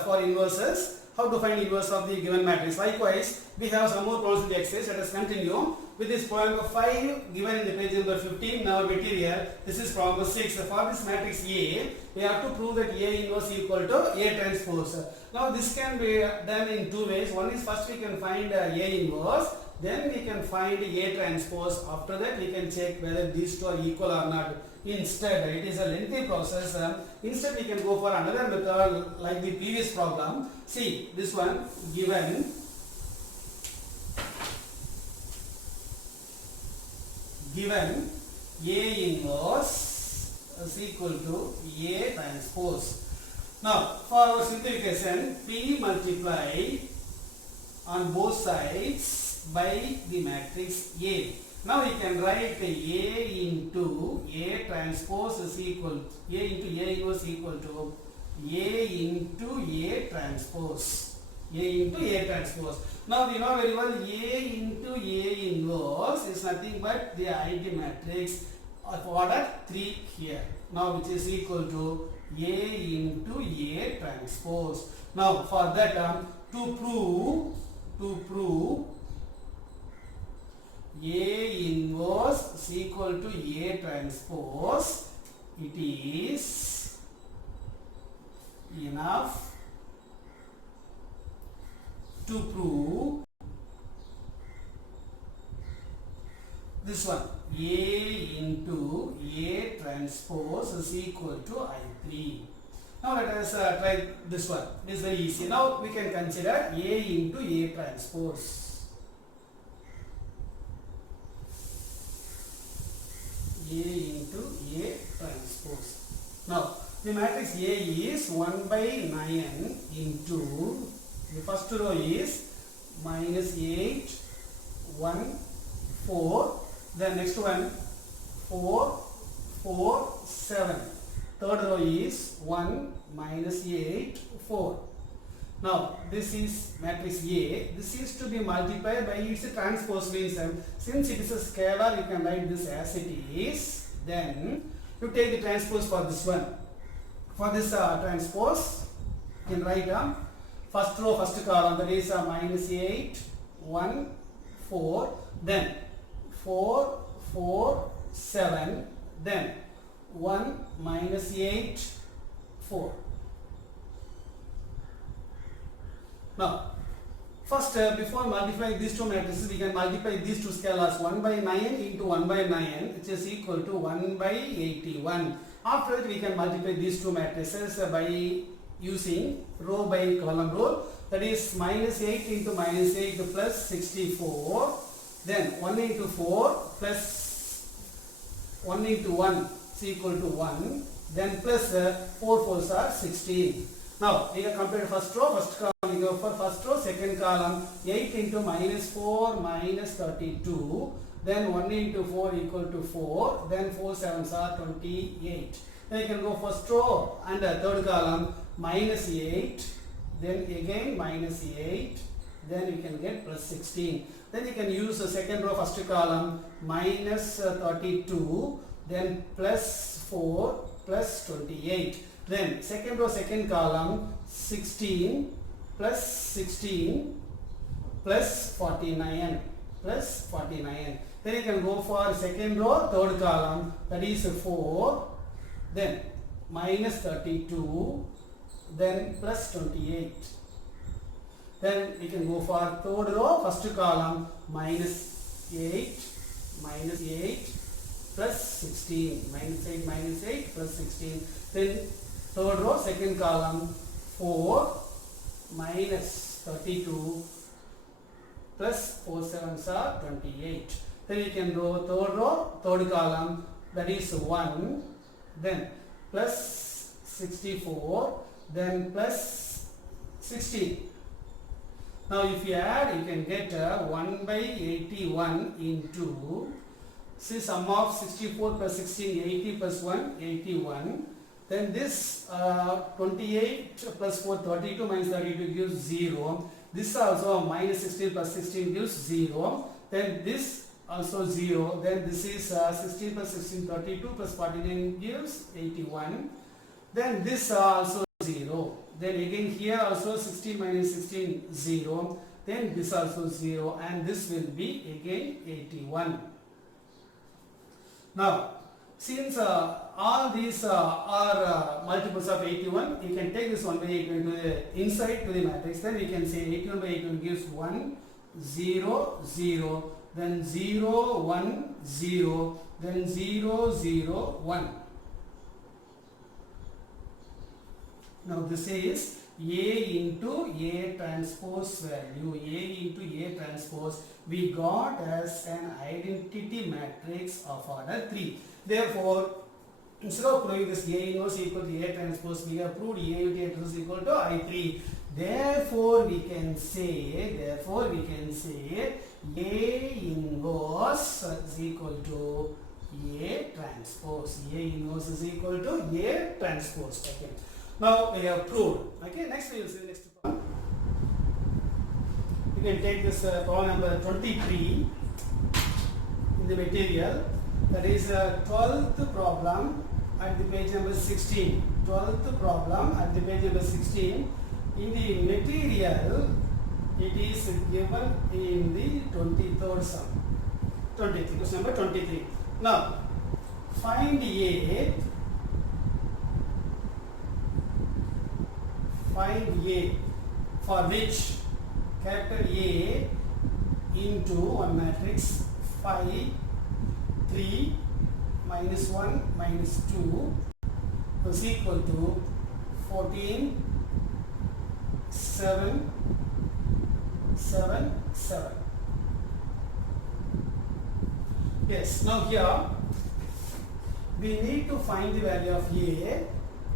for inverses. How to find inverse of the given matrix. Likewise, we have some more problems in the exercise. Let us continue with this problem number 5 given in the page number 15 in our material. This is problem number 6. For this matrix A, we have to prove that A inverse equal to A transpose. Now this can be done in two ways. One is first we can find A inverse, then we can find A transpose. After that we can check whether these two are equal or not. Instead, it is a lengthy process. Instead we can go for another method like the previous problem. See this one, given A inverse is equal to A transpose. Now for our simplification, P multiply on both sides by the matrix A. Now we can write A into A transpose is equal A into A inverse equal to A into A transpose. A into A transpose. Now we know very well A into A inverse is nothing but the ID matrix of order 3 here. Now which is equal to A into A transpose. Now for that to prove A inverse is equal to A transpose, it is enough to prove this one, A into A transpose is equal to I3. Now let us try this one. It is very easy. Now we can consider A into A transpose. A into A transpose. Now the matrix A is 1 by 9 into the first row is minus 8, 1, 4. Then next one 4, 4, 7. Third row is 1, minus 8, 4. Now this is matrix A. This is to be multiplied by its transpose means since it is a scalar, you can write this as it is. Then you take the transpose for this one. For this transpose, you can write first row, first column, that is minus 8, 1, 4. Then 4, 4, 7. Then 1, minus 8, 4. Now, first before multiplying these two matrices, we can multiply these two scalars 1 by 9 into 1 by 9, which is equal to 1 by 81. After that, we can multiply these two matrices by using row by column rule. That is minus 8 into minus 8 plus 64. Then 1 into 4 plus 1 into 1 is equal to 1. Then plus 4 4s are 16. Now we have compared first row, first column. We go for first row, second column. 8 into minus 4 minus 32. Then 1 into 4 equal to 4. Then 4 7s are 28. Then you can go first row and third column minus 8. Then again minus 8. Then you can get plus 16. Then you can use the second row, first column minus 32. Then plus 4 plus 28. Then second row, second column 16 plus 16 plus 49 plus 49. Then you can go for second row, third column, that is 4. Then minus 32. Then plus 28. Then we can go for third row, first column minus 8 plus 16. Minus 8 plus 16. Then third row, second column 4 minus 32 plus 4 7s are 28. Then you can go third row, third column, that is 1. Then plus 64. Then plus 16. Now if you add, you can get 1 by 81 into, see sum of 64 plus 16, 80 plus 1, 81. Then this 28 plus 4, 32 minus 32 gives 0. This also minus 16 plus 16 gives 0. Then this also 0. Then this is 16 plus 16, 32 plus 49 gives 81. Then this also 0. Then again here also 16 minus 16 0. Then this also 0 and this will be again 81. Now since all these are multiples of 81, you can take this 1 by 81 to the inside to the matrix. Then we can say 81 by 81 gives 1 0 0, then 0 1 0, then 0 0 1. Now this is A into A transpose value. A into A transpose we got as an identity matrix of order 3. Therefore, instead of proving this A inverse equal to A transpose, we have proved A into A transpose equal to I3. Therefore, we can say A inverse is equal to A transpose. A inverse is equal to A transpose. Okay. Now we have proved. Okay. Next we will see the next one. You can take this problem number 23 in the material. That is 12th problem at the page number 16. 12th problem at the page number 16. In the material, it is given in the 23rd sum. 23. Question number 23. Now, find A. Find A for which capital A into one matrix 5, 3, minus 1, minus 2 is equal to 14, 7, 7, 7. Yes, now here we need to find the value of A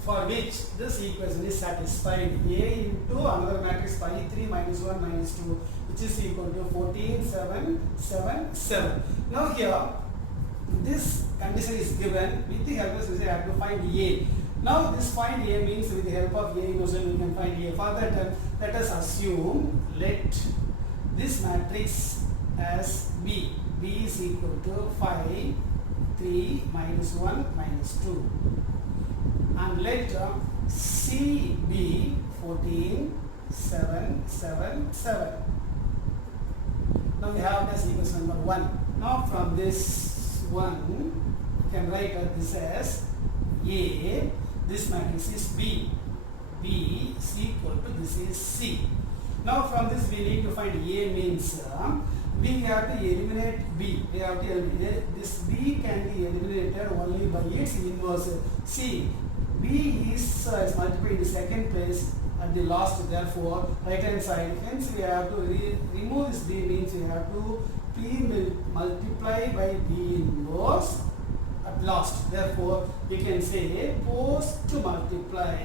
for which this equation is satisfied. A into another matrix 5, 3, minus 1, minus 2, which is equal to 14, 7, 7, 7. Now here this condition is given. With the help of this, I have to find A. Now this find A means with the help of A equation we can find A. For that, let us assume, let this matrix as B. B is equal to 5, 3, minus 1, minus 2. And let C be 14, 7, 7, 7. Now we have this equation number 1. Now from this one, you can write this as A. This matrix is B. B is equal to this is C. Now from this we need to find A means we have to eliminate B. We have to eliminate this B can be eliminated only by its inverse. See, B is multiplied in the second place at the last, therefore right hand side. Hence we have to remove this B means we have to P multiply by B inverse at last. Therefore we can say post multiply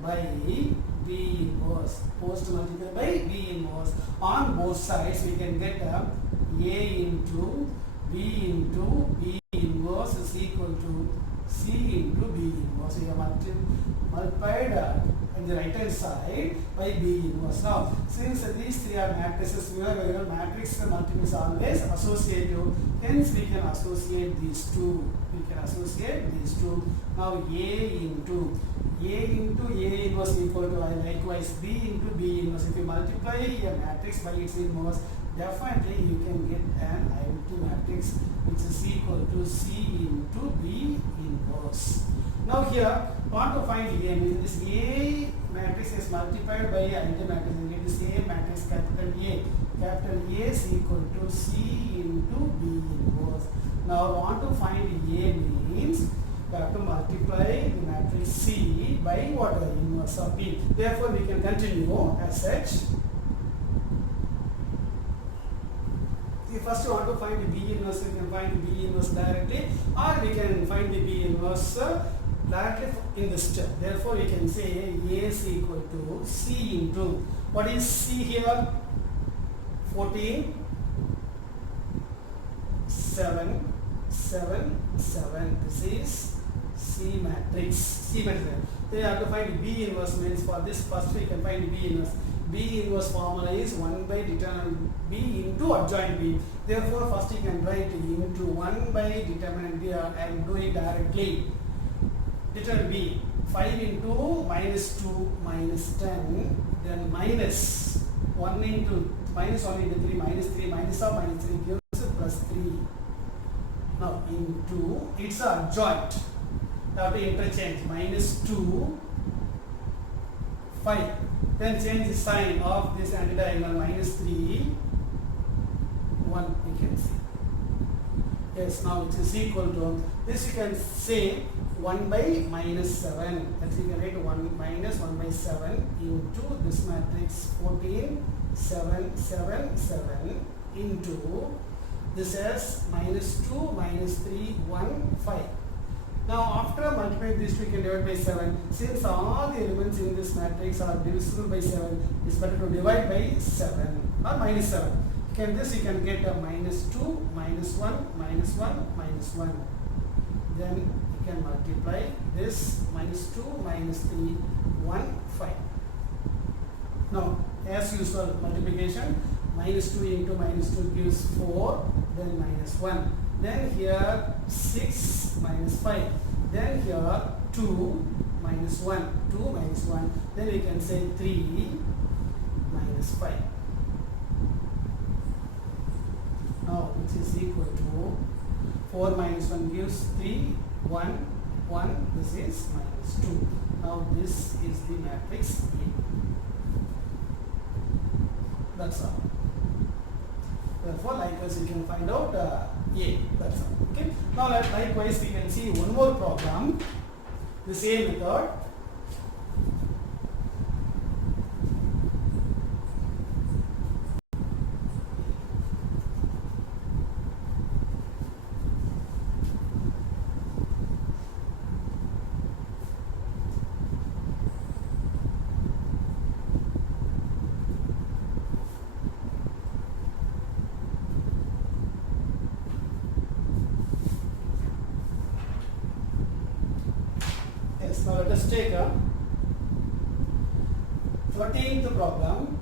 by B inverse. Post multiply by B inverse. On both sides we can get A into B inverse is equal to C into B inverse. We have multiplied on the right hand side by B inverse. Now, since these three are matrices, we have a matrix multiple is always associative. Hence, we can associate these two. Now, A into A inverse equal to likewise B into B inverse. If you multiply a matrix by its inverse, definitely you can get an identity matrix which is equal to C into B inverse. Now here, want to find A means this A matrix is multiplied by identity matrix. You get this A matrix capital A. Capital A is equal to C into B inverse. Now want to find A means you have to multiply the matrix C by what? The inverse of B. Therefore we can continue as such. First you want to find the B inverse, we can find B inverse directly, or we can find the B inverse directly in this step. Therefore we can say A is equal to C into, what is C here? 14, 7, 7, 7. This is C matrix. Then you have to find B inverse means for this first we can find B inverse. B inverse formula is 1 by determinant B into adjoint B. Therefore, first you can write into 1 by determinant B. I am doing directly. Determinant B. 5 into minus 2 minus 10, then minus 1 into minus 1 into 3 minus 3 minus of minus 3 gives plus 3. Now into, it's a adjoint. You have to interchange minus 2, 5. Then change the sign of this antidiagonal minus 3, 1 you can see. Yes, now it is equal to, this you can say 1 by minus 7. That you can write 1 minus 1 by 7 into this matrix 14, 7, 7, 7 into this is minus 2, minus 3, 1, 5. Now after multiplying these two, you can divide by 7. Since all the elements in this matrix are divisible by 7, it's better to divide by 7 or minus 7. This you can get a minus 2, minus 1, minus 1, minus 1. Then you can multiply this minus 2, minus 3, 1, 5. Now as usual multiplication, minus 2 into minus 2 gives 4, then minus 1. Then here 6 minus 5. Then here 2 minus 1. 2 minus 1. Then we can say 3 minus 5. Now which is equal to 4 minus 1 gives 3, 1, 1. This is minus 2. Now this is the matrix A. That's all. Therefore, likewise, you can find out A. That's all. Okay. Now, likewise, we can see one more problem. The same method. Now let us take a 13th problem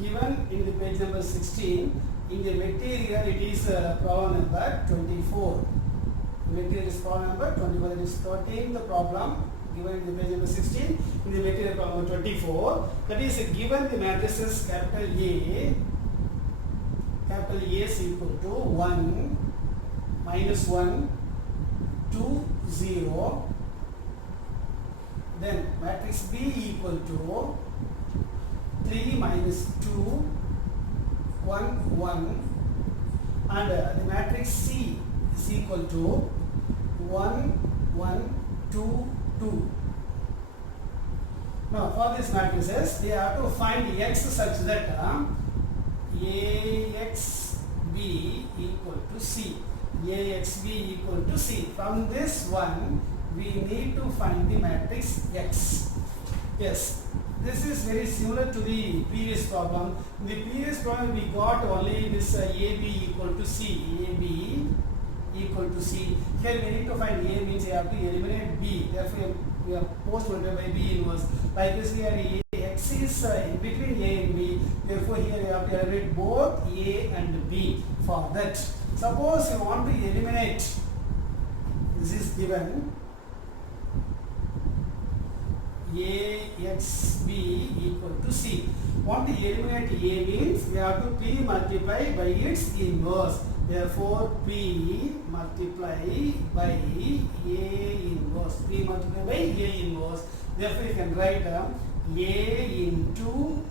given in the page number 16. In the material it is problem number 24. The material is problem number 24. That is 13th problem given in the page number 16. In the material problem number 24. That is given the matrices capital A. Capital A is equal to 1, minus 1, 2, 0. Then matrix B equal to 3 minus 2, 1, 1, and the matrix C is equal to 1, 1, 2, 2. Now for these matrices, they have to find X such that AXB equal to C. AXB equal to C. From this one, we need to find the matrix X. Yes, this is very similar to the previous problem. In the previous problem, we got only this AB equal to C. AB equal to C. Here we need to find A means you have to eliminate B. Therefore, we are post multiplied by B inverse. Like this, here X is in between A and B. Therefore, here you have to eliminate both A and B. For that, suppose you want to eliminate, this is given. AXB equal to C. Want to eliminate A means we have to P multiply by its inverse. Therefore, P multiply by A inverse. P multiply by A inverse. Therefore, you can write A into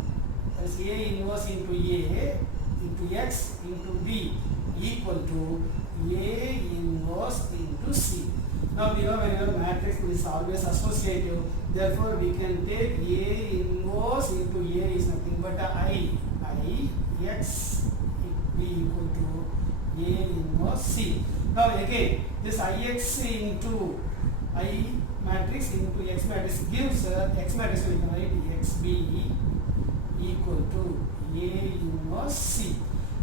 as A inverse into A into X into B equal to A inverse into C. Now we know whenever matrix is always associative, therefore we can take A inverse into A is nothing but I X be equal to A inverse C. Now again, this Ix into I matrix into X matrix gives X matrix, we can write XB equal to A inverse C.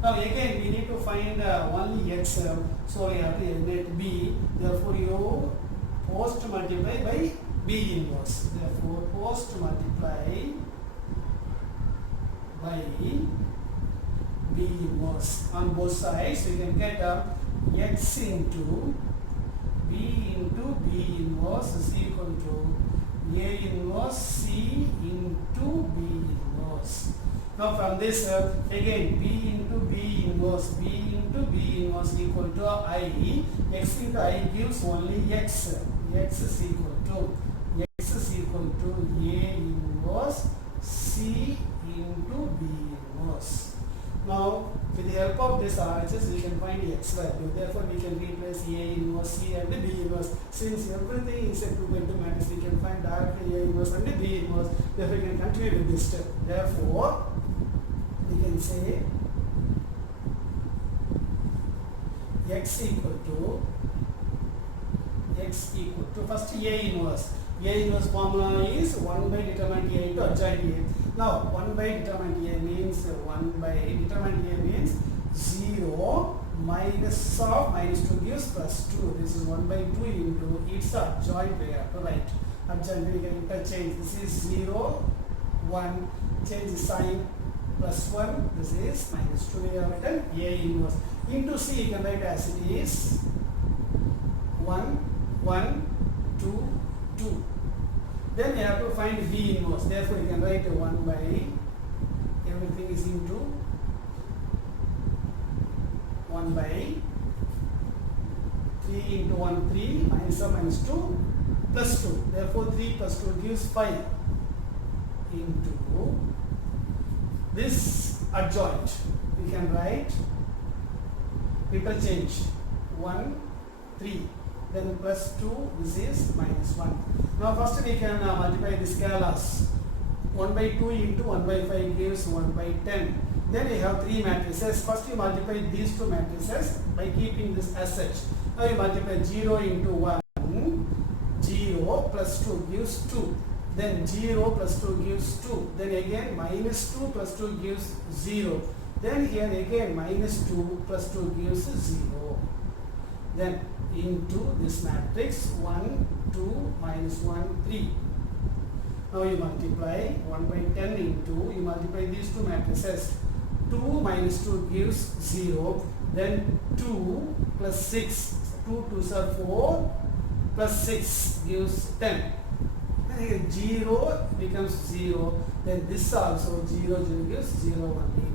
Now again we need to find only X, so we have to eliminate B. Therefore you post multiply by B inverse. Therefore post multiply by B inverse on both sides. We can get X into B into B inverse is equal to A inverse C into B inverse. Now from this again B into B inverse equal to I. X into I gives only X. X is equal to A inverse C into B inverse. Now with the help of this RHS we can find X value. Therefore we can replace A inverse C and B inverse. Since everything is a 2 by 2 matrix, we can find directly A inverse and B inverse. Therefore we can continue with this step. Therefore we can say X equal to first A inverse. A inverse formula is 1 by determinant A into adjoint A. Now 1 by determinant A means 0 minus of minus 2 gives plus 2. This is 1 by 2 into its adjoint. We have to write adjoint. We can interchange. This is 0, 1. Change the sign. Plus 1. This is minus 2. We have written A inverse. Into C you can write as it is 1, 1, 2, 2. Then you have to find B inverse. Therefore you can write 1 by everything is into 1 by 3 into 1 3 minus 1 minus 2 plus 2. Therefore 3 plus 2 gives 5 into this adjoint. We can write interchange 1 3. Then plus 2, this is minus 1. Now first we can multiply the scalars. 1 by 2 into 1 by 5 gives 1 by 10. Then we have 3 matrices. First you multiply these 2 matrices by keeping this as such. Now you multiply 0 into 1, 0 plus 2 gives 2. Then 0 plus 2 gives 2. Then again minus 2 plus 2 gives 0. Then here again minus 2 plus 2 gives 0. Then into this matrix 1, 2, minus 1, 3. Now you multiply 1 by 10 into, you multiply these 2 matrices. 2 minus 2 gives 0. Then 2 plus 6. 2 2s are 4 plus 6 gives 10. Then 0 becomes 0. Then this also 0, 0 gives 0 only.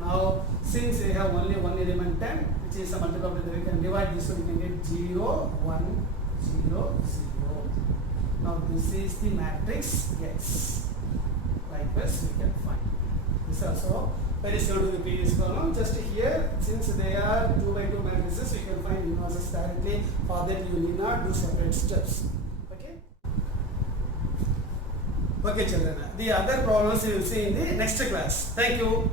Now since we have only one element 10, which is a multiple of the, we can divide this, so we can get 0, 1, 0, 0. Now this is the matrix X. Likewise we can find. This also very similar to the previous column. Just here, since they are 2 by 2 matrices, we can find inverses directly. For that you need not do separate steps. Okay children, the other problems you will see in the next class. Thank you.